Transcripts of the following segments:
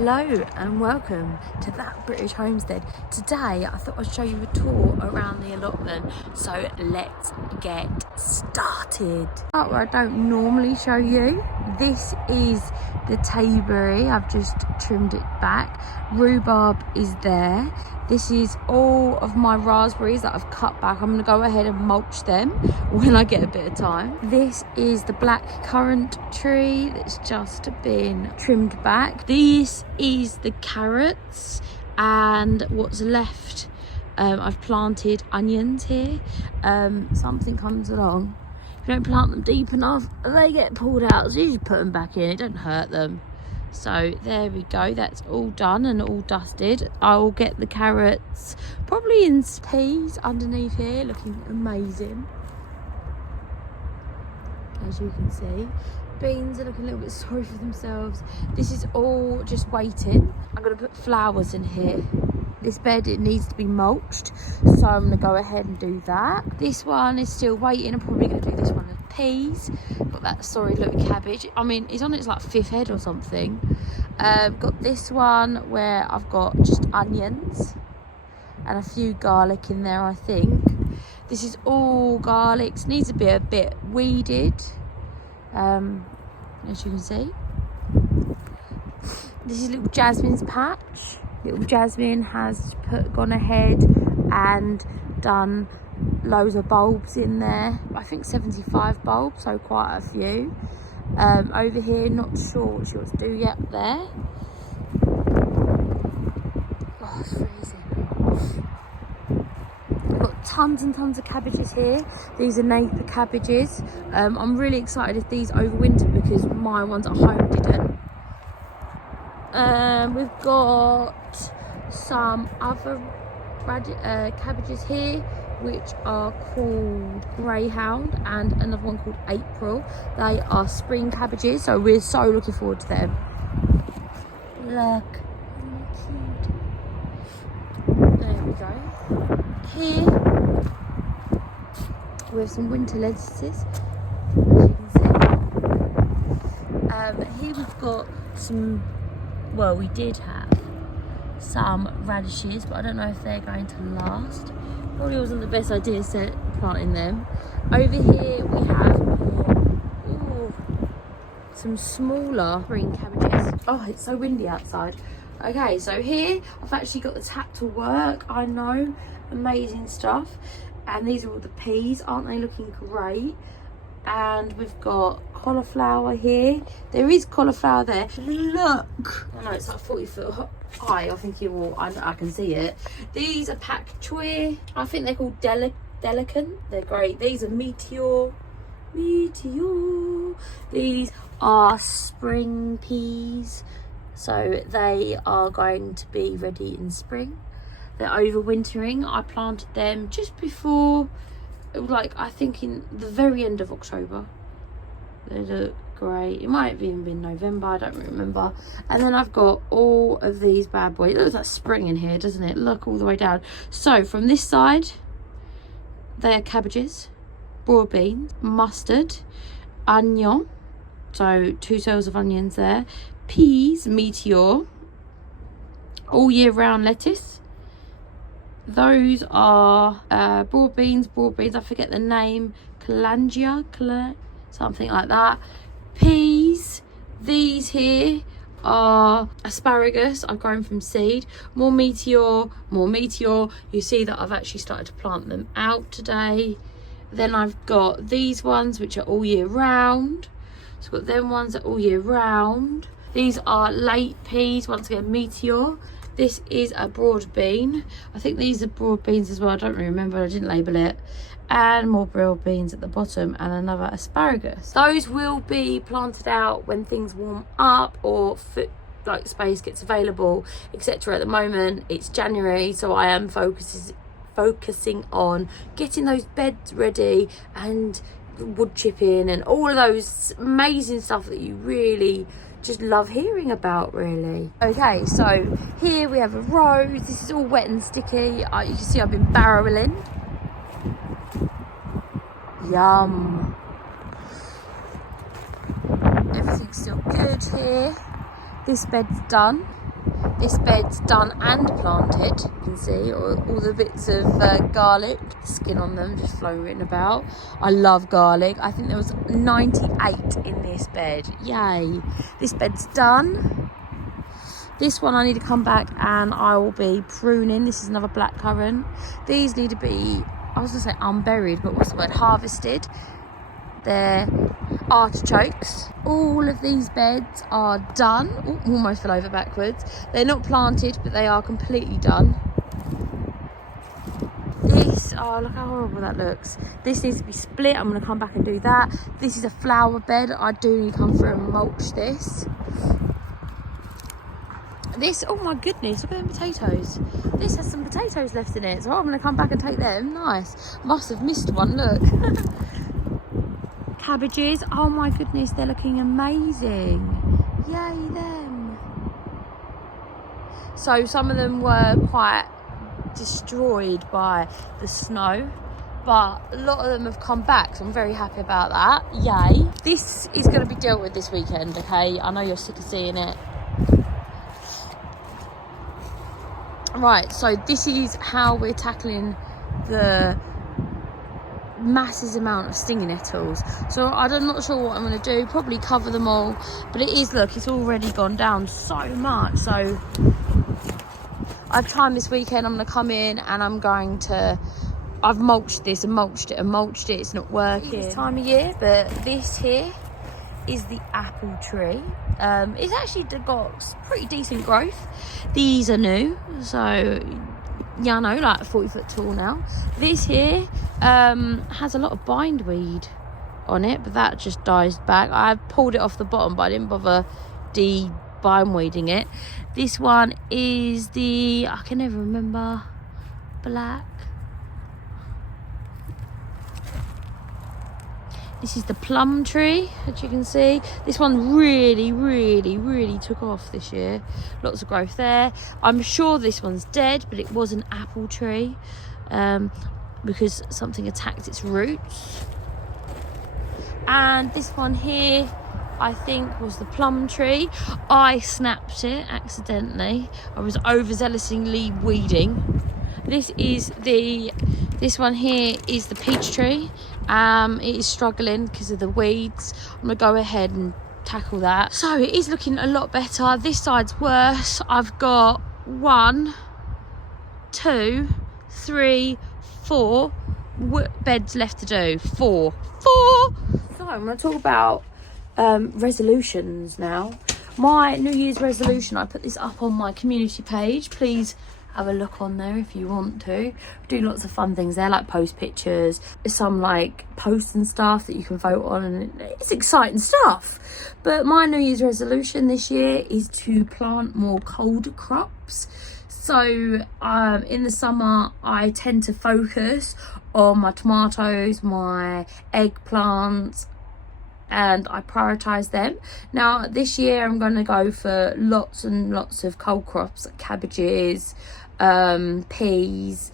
Hello and welcome to That British Homestead. Today I thought I'd show you a tour around the allotment, so let's get started. Part where I don't normally show you, this is the tayberry. I've just trimmed it back. Rhubarb is there. This is all of my raspberries that I've cut back. I'm going to go ahead and mulch them when I get a bit of time. This is the black currant tree that's just been trimmed back. This is the carrots, and what's left, I've planted onions here. Something comes along. If you don't plant them deep enough, they get pulled out. So you just put them back in. It don't hurt them. So there we go, that's all done and all dusted. I will get the carrots probably in peas underneath here, looking amazing, as you can see. Beans are looking a little bit sorry for themselves. This is all just waiting. I'm going to put flowers in here. This bed, it needs to be mulched, so I'm going to go ahead and do that. This one is still waiting. I'm probably going to do this one with peas. Got that sorry little cabbage. I mean, it's on its like 5th head or something. Got this one where I've got just onions and a few garlic in there, I think. This is all garlic. It needs to be a bit weeded, as you can see. This is little Jasmine's patch. Little Jasmine has gone ahead and done loads of bulbs in there. I think 75 bulbs, so quite a few. Over here, not sure what she wants to do yet there. Oh, it's freezing. We've got tons and tons of cabbages here. These are Napier cabbages. I'm really excited if these overwinter because my ones at home didn't. We've got some other cabbages here, which are called Greyhound, and another one called April. They are spring cabbages, so we're so looking forward to them. Look, cute. There we go. Here we have some winter lettuces, as you can see. Here we've got some, well, we did have some radishes, but I don't know if they're going to last. Probably wasn't the best idea planting them. Over here we have some smaller green cabbages. Oh, it's so windy outside. Okay, so here I've actually got the tap to work. I know, amazing stuff. And these are all the peas. Aren't they looking great? And we've got cauliflower here. There is cauliflower there. Look, I know it's like 40 foot high. I think it will. I can see it. These are pak choy. I think they're called delicant. They're great. These are meteor. These are spring peas, so they are going to be ready in spring. They're overwintering. I planted them just before, like, I think in the very end of October. They look great. It might have even been November, I don't remember. And then I've got all of these bad boys. It looks like spring in here, doesn't it? Look all the way down. So from this side, they are cabbages, broad beans, mustard, onion, so 2 cells of onions there, peas, meteor, all year round lettuce. Those are broad beans, I forget the name, calangia, something like that. Peas, these here are asparagus. I've grown from seed. More meteor. You see that I've actually started to plant them out today. Then I've got these ones which are all year round. So I've got them ones that are all year round. These are late peas, once again meteor. This is a broad bean. I think these are broad beans as well. I don't really remember. I didn't label it. And more broad beans at the bottom, and another asparagus. Those will be planted out when things warm up or like space gets available, etc. At the moment it's January, so I am focusing on getting those beds ready and wood chipping and all of those amazing stuff that you really just love hearing about, really. Okay, so here we have a rose. This is all wet and sticky. You can see I've been barreling. Yum. Everything's still good here. This bed's done. This bed's done and planted. You can see all the bits of garlic, skin on them just floating about. I love garlic. I think there was 98 in this bed. Yay. This bed's done. This one I need to come back and I will be pruning. This is another blackcurrant. These need to be, I was going to say unburied, but what's the word? Harvested. They're artichokes. All of these beds are done. Ooh, almost fell over backwards. They're not planted, but they are completely done. This, oh look how horrible that looks. This needs to be split. I'm going to come back and do that. This is a flower bed. I do need to come through and mulch this. This, oh my goodness, look at them potatoes. This has some potatoes left in it, so I'm going to come back and take them. Nice. Must have missed one, look. Cabbages, oh my goodness, they're looking amazing. Yay them. So some of them were quite destroyed by the snow, but a lot of them have come back, so I'm very happy about that. Yay. This is going to be dealt with this weekend, okay? I know you're sick of seeing it. Right, so this is how we're tackling the massive amount of stinging nettles. So I'm not sure what I'm going to do. Probably cover them all, but it is, look, it's already gone down so much. So I've time this weekend. I'm going to come in and I'm going to, I've mulched this and mulched it and mulched it. It's not working this time of year, but this here is the apple tree. It's actually got pretty decent growth. These are new, so yeah, I know, like 40 foot tall now. This here has a lot of bindweed on it, but that just dies back. I pulled it off the bottom, but I didn't bother bindweeding it. This one is the, I can never remember, black. This is the plum tree, as you can see. This one really took off this year. Lots of growth there. I'm sure this one's dead, but it was an apple tree because something attacked its roots. And this one here, I think, was the plum tree. I snapped it accidentally. I was overzealously weeding. This one here is the peach tree. It is struggling because of the weeds. I'm gonna go ahead and tackle that. So it is looking a lot better. This side's worse. I've got 1, 2, 3, 4 beds left to do. Four. So I'm gonna talk about resolutions now. My New Year's resolution, I put this up on my community page. Please have a look on there if you want to. Do lots of fun things there, like post pictures, some like posts and stuff that you can vote on, and it's exciting stuff. But my New Year's resolution this year is to plant more cold crops. So in the summer I tend to focus on my tomatoes, my eggplants, and I prioritise them. Now this year I'm going to go for lots and lots of cold crops, like cabbages, peas,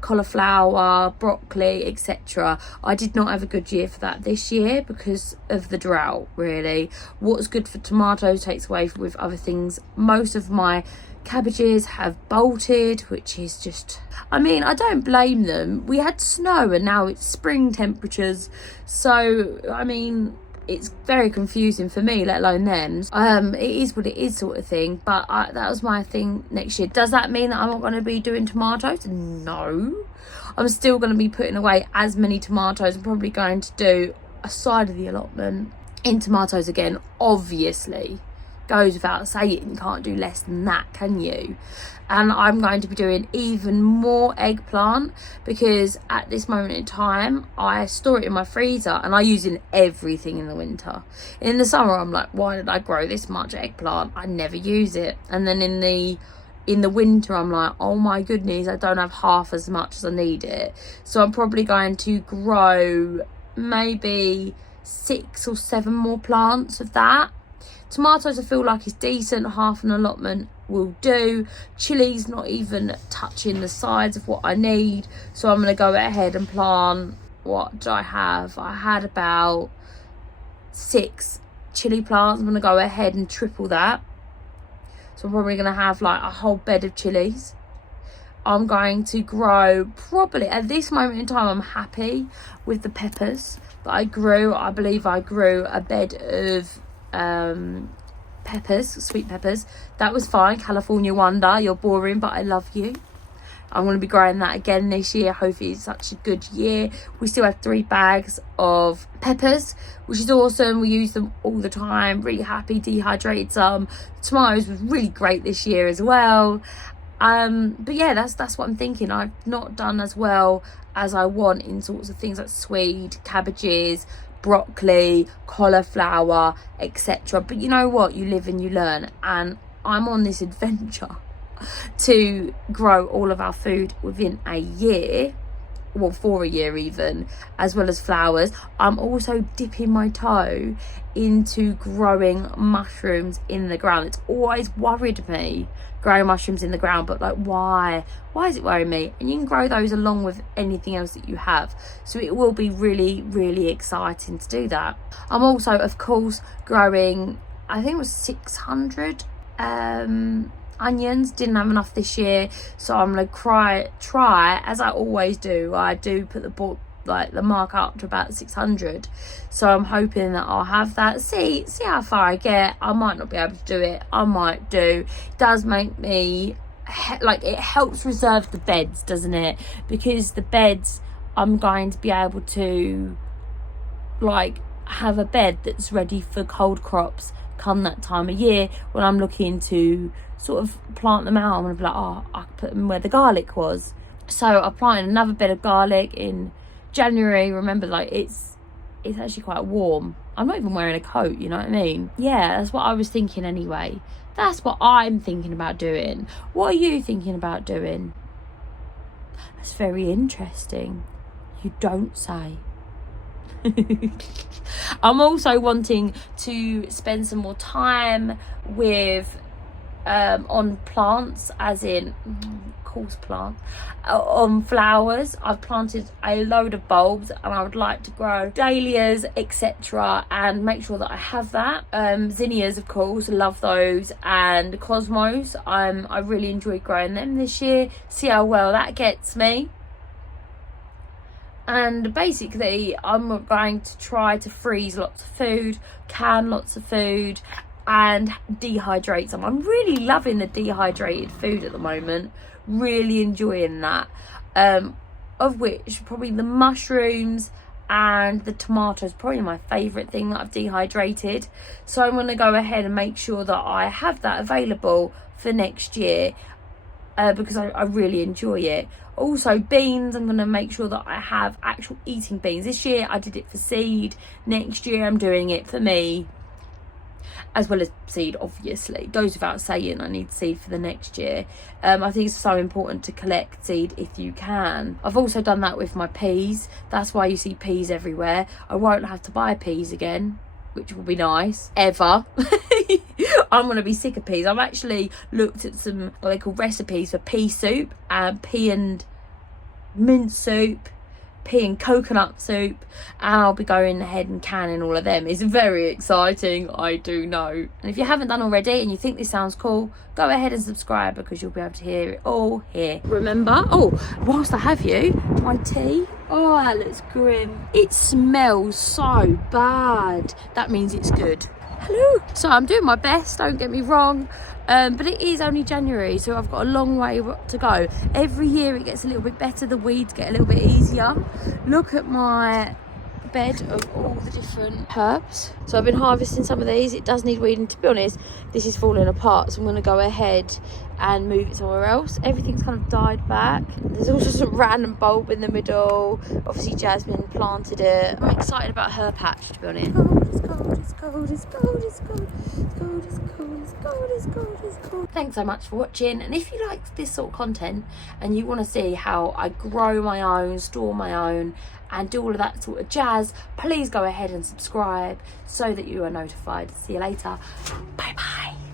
cauliflower, broccoli, etc. I did not have a good year for that this year because of the drought, really. What's good for tomatoes takes away with other things. Most of my cabbages have bolted, which is just, I mean, I don't blame them. We had snow and now it's spring temperatures, so I mean, it's very confusing for me, let alone them. It is what it is, sort of thing. But that was my thing next year. Does that mean that I'm not going to be doing tomatoes? No, I'm still going to be putting away as many tomatoes. I'm probably going to do a side of the allotment in tomatoes again, obviously. Goes without saying, you can't do less than that, can you? And I'm going to be doing even more eggplant because at this moment in time I store it in my freezer and I use it in everything in the winter. In the summer I'm like, why did I grow this much eggplant? I never use it. And then in the winter I'm like, oh my goodness, I don't have half as much as I need it. So I'm probably going to grow maybe 6 or 7 more plants of that. Tomatoes I feel like is decent, half an allotment will do. Chilies not even touching the sides of what I need, so I'm going to go ahead and plant, what do I have? I had about 6 chili plants. I'm going to go ahead and triple that. So I'm probably going to have like a whole bed of chilies. I'm going to grow, probably at this moment in time, I'm happy with the peppers that I grew. I believe I grew a bed of peppers, sweet peppers. That was fine. California Wonder, you're boring, but I love you. I'm going to be growing that again this year. Hopefully it's such a good year. We still have 3 bags of peppers, which is awesome. We use them all the time. Really happy. Dehydrated some. Tomatoes was really great this year as well. But yeah, that's what I'm thinking. I've not done as well as I want in sorts of things like swede, cabbages, broccoli, cauliflower, etc. But you know what? You live and you learn. And I'm on this adventure to grow all of our food within a year, well, for a year even, as well as flowers. I'm also dipping my toe into growing mushrooms in the ground. It's always worried me, growing mushrooms in the ground, but like, why is it worrying me? And you can grow those along with anything else that you have, so it will be really, really exciting to do that. I'm also, of course, growing, I think it was 600 onions. Didn't have enough this year, so I'm gonna try, as I always do. I do put the mark up to about 600, so I'm hoping that I'll have that. See how far I get. I might not be able to do it, I might do. It does make me like, it helps reserve the beds, doesn't it? Because the beds, I'm going to be able to like have a bed that's ready for cold crops come that time of year when I'm looking to sort of plant them out. I'm gonna be like, oh, I could put them where the garlic was. So I planted another bed of garlic in January. Remember, like, it's actually quite warm. I'm not even wearing a coat, you know what I mean? Yeah, that's what I was thinking anyway. That's what I'm thinking about doing. What are you thinking about doing? That's very interesting. You don't say. I'm also wanting to spend some more time with on plants, as in plants, on flowers. I've planted a load of bulbs and I would like to grow dahlias, etc., and make sure that I have that. Zinnias, of course, love those, and cosmos. I really enjoyed growing them this year. See how well that gets me. And basically, I'm going to try to freeze lots of food, can lots of food, and dehydrate some. I'm really loving the dehydrated food at the moment. Really enjoying that. Of which, probably the mushrooms and the tomatoes, probably my favourite thing that I've dehydrated. So I'm going to go ahead and make sure that I have that available for next year. Because I really enjoy it. Also, beans, I'm going to make sure that I have actual eating beans. This year I did it for seed. Next year I'm doing it for me, as well as seed, obviously. Goes without saying, I need seed for the next year. I think it's so important to collect seed if you can. I've also done that with my peas. That's why you see peas everywhere. I won't have to buy peas again, which will be nice. Ever. I'm going to be sick of peas. I've actually looked at some, what they call recipes for pea soup, and pea and mint soup, pea and coconut soup, and I'll be going ahead and canning all of them. It's very exciting, I do know. And if you haven't done already and you think this sounds cool, go ahead and subscribe, because you'll be able to hear it all here. Remember, whilst I have you, my tea. Oh, that looks grim. It smells so bad. That means it's good. Hello. So I'm doing my best, don't get me wrong, but it is only January, so I've got a long way to go. Every year it gets a little bit better, the weeds get a little bit easier. Look at my bed of all the different herbs. So I've been harvesting some of these. It does need weeding. To be honest, this is falling apart, so I'm going to go ahead and move it somewhere else. Everything's kind of died back. There's also some random bulb in the middle. Obviously Jasmine planted it. I'm excited about her patch, to be honest. It's cold. Thanks so much for watching, and if you like this sort of content and you want to see how I grow my own, store my own, and do all of that sort of jazz, please go ahead and subscribe so that you are notified. See you later. Bye bye.